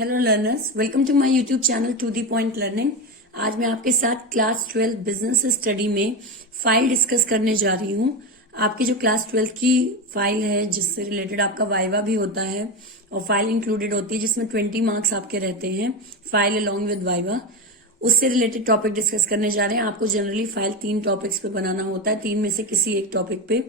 Hello learners, welcome to my YouTube channel to the point learning. आज मैं आपके साथ क्लास 12 बिजनेस स्टडी में फाइल डिस्कस करने जा रही हूँ। आपकी जो क्लास 12 की फाइल है जिससे रिलेटेड आपका वाइवा भी होता है और फाइल इंक्लूडेड होती है जिसमें 20 मार्क्स आपके रहते हैं, फाइल अलोंग विद वाइवा। उससे रिलेटेड टॉपिक डिस्कस करने जा रहे हैं। आपको जनरली फाइल 3 टॉपिक्स पे बनाना होता है, 3 में से किसी एक टॉपिक पे।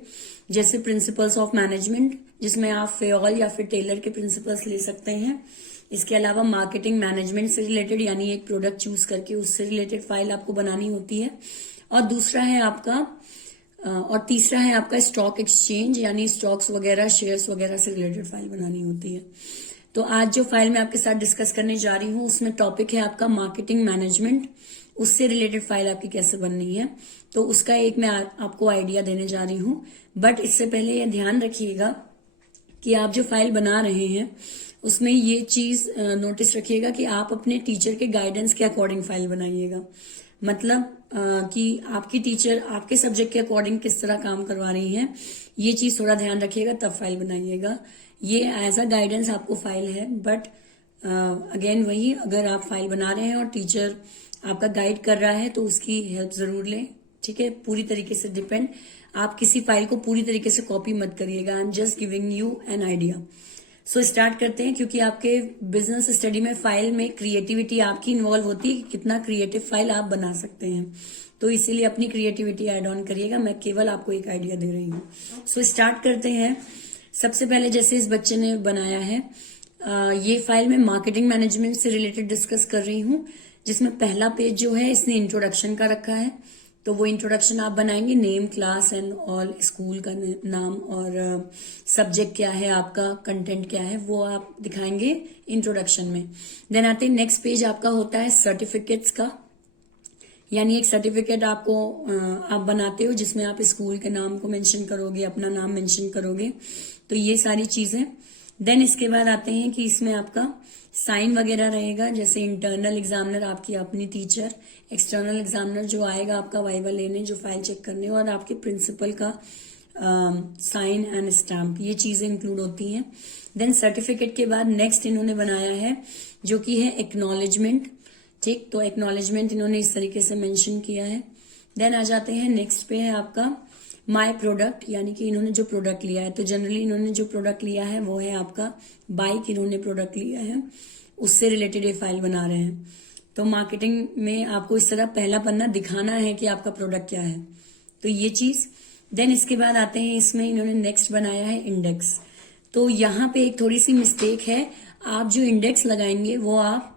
जैसे प्रिंसिपल्स ऑफ मैनेजमेंट, जिसमें आप फेयोल या फिर टेलर के प्रिंसिपल्स ले सकते हैं। इसके अलावा मार्केटिंग मैनेजमेंट से रिलेटेड, यानी एक प्रोडक्ट चूज करके उससे रिलेटेड फाइल आपको बनानी होती है। और दूसरा है आपका और तीसरा है आपका स्टॉक एक्सचेंज, यानी स्टॉक्स वगैरह, शेयर्स वगैरह से रिलेटेड फाइल बनानी होती है। तो आज जो फाइल मैं आपके साथ डिस्कस करने जा रही हूँ उसमें टॉपिक है आपका मार्केटिंग मैनेजमेंट। उससे रिलेटेड फाइल आपकी कैसे बननी है तो उसका एक मैं आपको आइडिया देने जा रही हूँ। बट इससे पहले यह ध्यान रखिएगा कि आप जो फाइल बना रहे हैं उसमें ये चीज नोटिस रखिएगा कि आप अपने टीचर के गाइडेंस के अकॉर्डिंग फाइल बनाइएगा। मतलब कि आपकी टीचर आपके सब्जेक्ट के अकॉर्डिंग किस तरह काम करवा रही हैं, ये चीज थोड़ा ध्यान रखिएगा, तब फाइल बनाइएगा। ये एज अ गाइडेंस आपको फाइल है, बट अगेन वही, अगर आप फाइल बना रहे हैं और टीचर आपका गाइड कर रहा है तो उसकी हेल्प जरूर लें। ठीक है, पूरी तरीके से डिपेंड, आप किसी फाइल को पूरी तरीके से कॉपी मत करिएगा। I am just giving you an idea. So start करते हैं, क्योंकि आपके बिजनेस स्टडी में फाइल में क्रिएटिविटी आपकी इन्वॉल्व होती है कि कितना क्रिएटिव फाइल आप बना सकते हैं। तो इसीलिए अपनी क्रिएटिविटी ऐड ऑन करिएगा, मैं केवल आपको एक आइडिया दे रही हूँ। सो स्टार्ट करते हैं। सबसे पहले जैसे इस बच्चे ने बनाया है, ये फाइल में मार्केटिंग मैनेजमेंट से रिलेटेड डिस्कस कर रही हूँ, जिसमें पहला पेज जो है इसने इंट्रोडक्शन का रखा है। तो वो इंट्रोडक्शन आप बनाएंगे, name, class and all, school का नाम और सब्जेक्ट क्या है आपका, कंटेंट क्या है, वो आप दिखाएंगे इंट्रोडक्शन में। देन आते हैं नेक्स्ट पेज आपका होता है सर्टिफिकेट्स का, यानी एक सर्टिफिकेट आपको आप बनाते हो जिसमें आप स्कूल के नाम को मेंशन करोगे, अपना नाम मेंशन करोगे, तो ये सारी चीजें। देन इसके बाद आते हैं कि इसमें आपका साइन वगैरह रहेगा, जैसे इंटरनल एग्जामिनर आपकी अपनी टीचर, एक्सटर्नल एग्जामिनर जो आएगा आपका वाइवा लेने, जो फाइल चेक करने, और आपके प्रिंसिपल का साइन एंड स्टैम्प, ये चीजें इंक्लूड होती हैं। देन सर्टिफिकेट के बाद नेक्स्ट इन्होंने बनाया है जो कि है एक्नॉलेजमेंट। ठीक, तो एक्नॉलेजमेंट इन्होंने इस तरीके से मेंशन किया है। देन आ जाते हैं नेक्स्ट पे है आपका माय प्रोडक्ट, यानी कि इन्होंने जो प्रोडक्ट लिया है। तो जनरली इन्होंने जो प्रोडक्ट लिया है वो है आपका बाइक, इन्होंने प्रोडक्ट लिया है, उससे रिलेटेड ये फाइल बना रहे हैं। तो मार्केटिंग में आपको इस तरह पहला पन्ना दिखाना है कि आपका प्रोडक्ट क्या है, तो ये चीज। देन इसके बाद आते हैं, इसमें इन्होंने नेक्स्ट बनाया है इंडेक्स। तो यहाँ पे एक थोड़ी सी मिस्टेक है, आप जो इंडेक्स लगाएंगे वो आप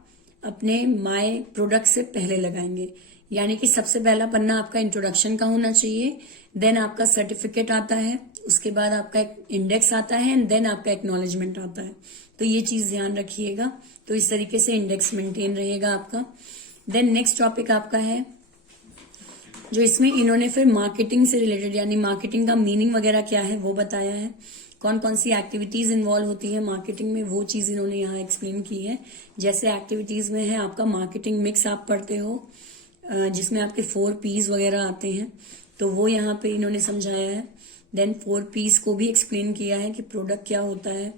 अपने माय प्रोडक्ट से पहले लगाएंगे, यानी कि सबसे पहला पन्ना आपका इंट्रोडक्शन का होना चाहिए, देन आपका सर्टिफिकेट आता है, उसके बाद आपका इंडेक्स आता है एंड देन आपका एक्नॉलेजमेंट आता है। तो ये चीज ध्यान रखिएगा। तो इस तरीके से इंडेक्स मेंटेन रहेगा आपका। देन नेक्स्ट टॉपिक आपका है जो इसमें इन्होंने फिर मार्केटिंग से रिलेटेड, यानी मार्केटिंग का मीनिंग वगैरह क्या है वो बताया है, कौन कौन सी एक्टिविटीज इन्वॉल्व होती है मार्केटिंग में, वो चीज इन्होंने यहाँ एक्सप्लेन की है। जैसे एक्टिविटीज में है आपका मार्केटिंग मिक्स, आप पढ़ते हो, जिसमें आपके 4 P's वगैरह आते हैं, तो वो यहाँ पे इन्होंने समझाया है। देन 4 P's को भी एक्सप्लेन किया है कि प्रोडक्ट क्या होता है,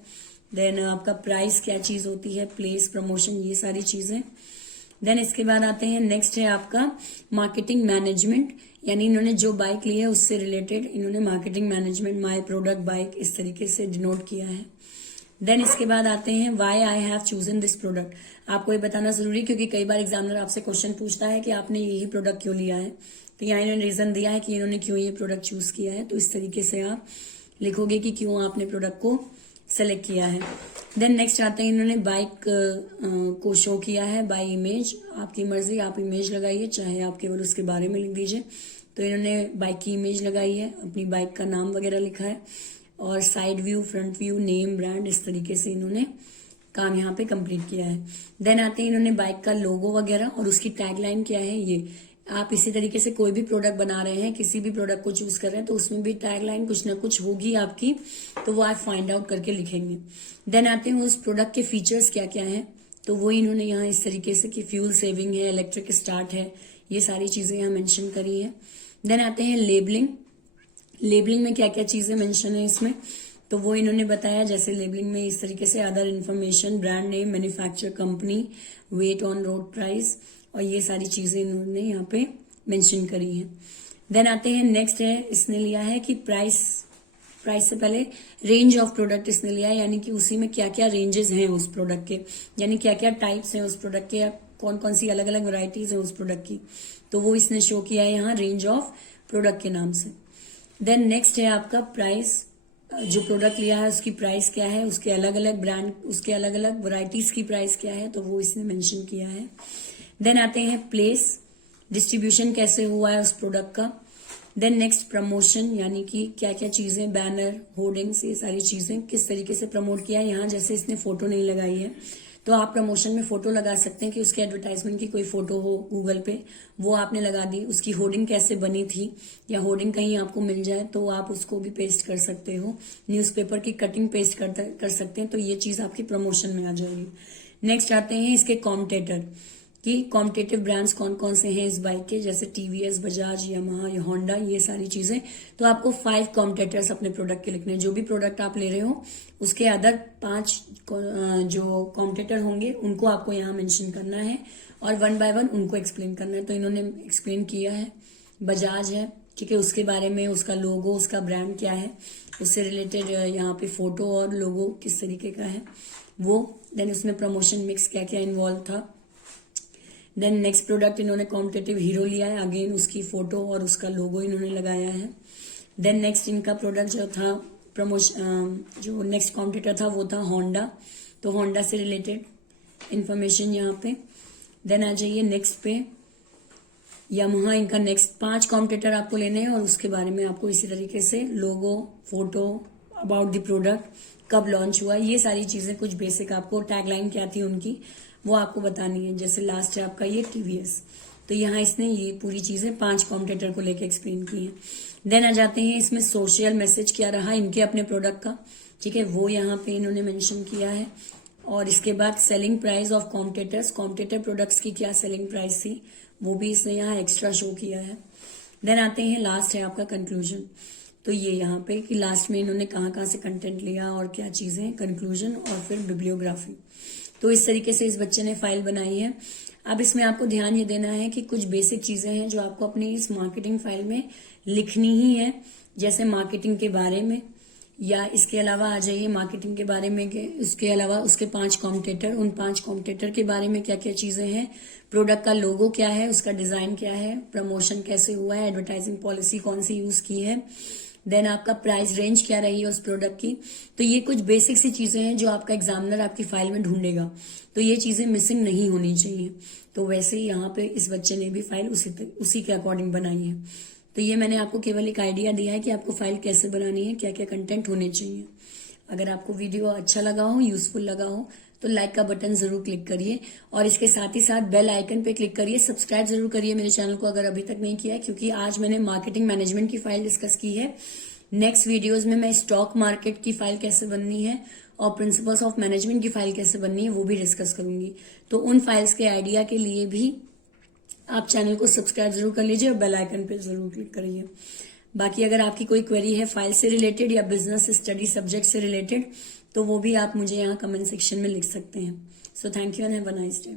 देन आपका प्राइस क्या चीज होती है, प्लेस, प्रमोशन, ये सारी चीजें। देन इसके बाद आते हैं, नेक्स्ट है आपका मार्केटिंग मैनेजमेंट, यानी इन्होंने जो बाइक ली है उससे रिलेटेड इन्होंने marketing management, my product bike, इस तरीके से डिनोट किया है। देन इसके बाद आते हैं why I have chosen this product. आपको ये बताना जरूरी, क्योंकि कई बार एग्जामिनर आपसे क्वेश्चन पूछता है कि आपने यही प्रोडक्ट क्यों लिया है, तो यहाँ इन्होंने रीजन दिया है कि इन्होंने क्यों ये प्रोडक्ट चूज किया है। तो इस तरीके से आप लिखोगे कि क्यों आपने प्रोडक्ट को सेलेक्ट किया है। देन नेक्स्ट आते हैं, इन्होंने बाइक को शो किया है बाय इमेज, आपकी मर्जी, आप इमेज लगाइए, चाहे आप केवल उसके बारे में लिख दीजिए। तो इन्होंने बाइक की इमेज लगाई है, अपनी बाइक का नाम वगैरह लिखा है, और side view, front view, name, brand, इस तरीके से इन्होंने काम यहाँ पे कंप्लीट किया है। देन आते हैं इन्होंने बाइक का लोगो वगैरह और उसकी टैगलाइन क्या है ये। आप इसी तरीके से कोई भी प्रोडक्ट बना रहे हैं, किसी भी प्रोडक्ट को चूज कर रहे हैं, तो उसमें भी टैगलाइन कुछ ना कुछ होगी आपकी, तो वो आप फाइंड आउट करके लिखेंगे। देन आते हैं उस प्रोडक्ट के फीचर्स क्या क्या हैं, तो वो इन्होंने यहाँ इस तरीके से कि फ्यूल सेविंग है, इलेक्ट्रिक स्टार्ट है, ये सारी चीजें यहाँ मेंशन करी है। देन आते हैं लेबलिंग। लेबलिंग में क्या क्या चीजें मेंशन है इसमें, तो वो इन्होंने बताया जैसे लेबलिंग में इस तरीके से other information, brand name, manufacture company, weight on road price, और ये सारी चीजें इन्होंने यहाँ पे मेंशन करी हैं। देन आते हैं नेक्स्ट है, इसने लिया है कि प्राइस से पहले रेंज ऑफ प्रोडक्ट इसने लिया है, यानी कि उसी में क्या क्या रेंजेस हैं उस प्रोडक्ट के, यानी क्या क्या टाइप्स हैं उस प्रोडक्ट के, या कौन कौन सी अलग अलग वैरायटीज हैं उस प्रोडक्ट की, तो वो इसने शो किया है यहाँ रेंज ऑफ प्रोडक्ट के नाम से। देन नेक्स्ट है आपका प्राइस, जो प्रोडक्ट लिया है उसकी प्राइस क्या है, उसके अलग अलग ब्रांड, उसके अलग अलग वैरायटीज की प्राइस क्या है, तो वो इसने मेंशन किया है। देन आते हैं प्लेस, डिस्ट्रीब्यूशन कैसे हुआ है उस प्रोडक्ट का। देन नेक्स्ट प्रमोशन, यानी कि क्या क्या चीजें, बैनर, होर्डिंग्स, ये सारी चीजें किस तरीके से प्रमोट किया है। यहाँ जैसे इसने फोटो नहीं लगाई है, तो आप प्रमोशन में फोटो लगा सकते हैं कि उसके एडवर्टाइजमेंट की कोई फोटो हो गूगल पे, वो आपने लगा दी। उसकी होर्डिंग कैसे बनी थी, या होर्डिंग कहीं आपको मिल जाए तो आप उसको भी पेस्ट कर सकते हो, न्यूज़पेपर की कटिंग पेस्ट कर सकते हैं, तो ये चीज आपकी प्रमोशन में आ जाएगी। नेक्स्ट आते हैं इसके कॉम्पिटिटर, कि कॉम्पिटेटिव ब्रांड्स कौन कौन से हैं इस बाइक के, जैसे टीवीएस, बजाज, यामाहा, या होंडा, ये सारी चीजें। तो आपको 5 कॉम्पिटेटर्स अपने प्रोडक्ट के लिखने हैं। जो भी प्रोडक्ट आप ले रहे हो उसके अदर 5 जो कॉम्पिटेटर होंगे उनको आपको यहाँ मेंशन करना है, और 1 बाय 1 उनको एक्सप्लेन करना है। तो इन्होंने एक्सप्लेन किया है, बजाज है, ठीक है, उसके बारे में, उसका लोगो, उसका ब्रांड क्या है, उससे रिलेटेड यहाँ पे फोटो और लोगो किस तरीके का है वो। देन उसमें प्रमोशन मिक्स क्या क्या इन्वॉल्व था। देन नेक्स्ट प्रोडक्ट इन्होंने कॉम्पिटेटिव हीरो लिया है, अगेन उसकी फोटो और उसका लोगो इन्होंने लगाया है। देन नेक्स्ट इनका प्रोडक्ट जो था जो नेक्स्ट कॉम्पिटिटर था वो था होंडा, तो होंडा से रिलेटेड इंफॉर्मेशन यहाँ पे। देन आ जाइए नेक्स्ट पे, यामाहा, इनका नेक्स्ट 5 कॉम्पिटिटर आपको लेने हैं, और उसके बारे में आपको इसी तरीके से लोगो, फोटो, अबाउट द प्रोडक्ट, कब लॉन्च हुआ, ये सारी चीजें कुछ बेसिक आपको, टैगलाइन क्या थी उनकी वो आपको बतानी है। जैसे लास्ट है आपका ये टीवीएस, तो यहाँ इसने ये पूरी चीजें 5 कॉम्पिटिटर को लेकर एक्सप्लेन की है। देन आ जाते हैं इसमें सोशल मैसेज क्या रहा इनके अपने प्रोडक्ट का, ठीक है, वो यहाँ पे इन्होंने मेंशन किया है। और इसके बाद selling price of competitors, competitor products की क्या सेलिंग प्राइस थी वो भी इसने यहाँ एक्स्ट्रा शो किया है। देन आते हैं लास्ट है आपका कंक्लूजन, तो ये यहाँ पे कि लास्ट में इन्होंने कहाँ कहाँ से कंटेंट लिया और क्या चीजें, कंक्लूजन और फिर बिब्लियोग्राफी। तो इस तरीके से इस बच्चे ने फाइल बनाई है। अब इसमें आपको ध्यान ये देना है कि कुछ बेसिक चीजें हैं जो आपको अपनी इस मार्केटिंग फाइल में लिखनी ही है, जैसे मार्केटिंग के बारे में, या इसके अलावा आ जाइए मार्केटिंग के बारे में, इसके अलावा उसके 5 कॉम्पिटिटर, उन 5 कॉम्पिटिटर के बारे में क्या क्या चीजें हैं, प्रोडक्ट का लोगो क्या है, उसका डिजाइन क्या है, प्रमोशन कैसे हुआ है, एडवर्टाइजिंग पॉलिसी कौन सी यूज की है, देन आपका प्राइस रेंज क्या रही है उस प्रोडक्ट की। तो ये कुछ बेसिक सी चीजें हैं जो आपका एग्जामिनर आपकी फाइल में ढूंढेगा, तो ये चीजें मिसिंग नहीं होनी चाहिए। तो वैसे ही यहाँ पे इस बच्चे ने भी फाइल उसी के अकॉर्डिंग बनाई है। तो ये मैंने आपको केवल एक आइडिया दिया है कि आपको फाइल कैसे बनानी है, क्या क्या कंटेंट होने चाहिए। अगर आपको वीडियो अच्छा लगा हो, यूजफुल लगा हो, तो लाइक का बटन जरूर क्लिक करिए, और इसके साथ ही साथ बेल आइकन पे क्लिक करिए। सब्सक्राइब जरूर करिए मेरे चैनल को अगर अभी तक नहीं किया है, क्योंकि आज मैंने मार्केटिंग मैनेजमेंट की फाइल डिस्कस की है। नेक्स्ट वीडियोस में मैं स्टॉक मार्केट की फाइल कैसे बननी है और प्रिंसिपल्स ऑफ मैनेजमेंट की फाइल कैसे बननी है वो भी डिस्कस करूंगी। तो उन फाइल्स के आइडिया के लिए भी आप चैनल को सब्सक्राइब जरूर कर लीजिए और बेल आइकन पे जरूर क्लिक करिए। बाकी अगर आपकी कोई क्वेरी है फाइल से रिलेटेड या बिजनेस स्टडी सब्जेक्ट से रिलेटेड, तो वो भी आप मुझे यहाँ कमेंट सेक्शन में लिख सकते हैं। So thank you and have a nice day.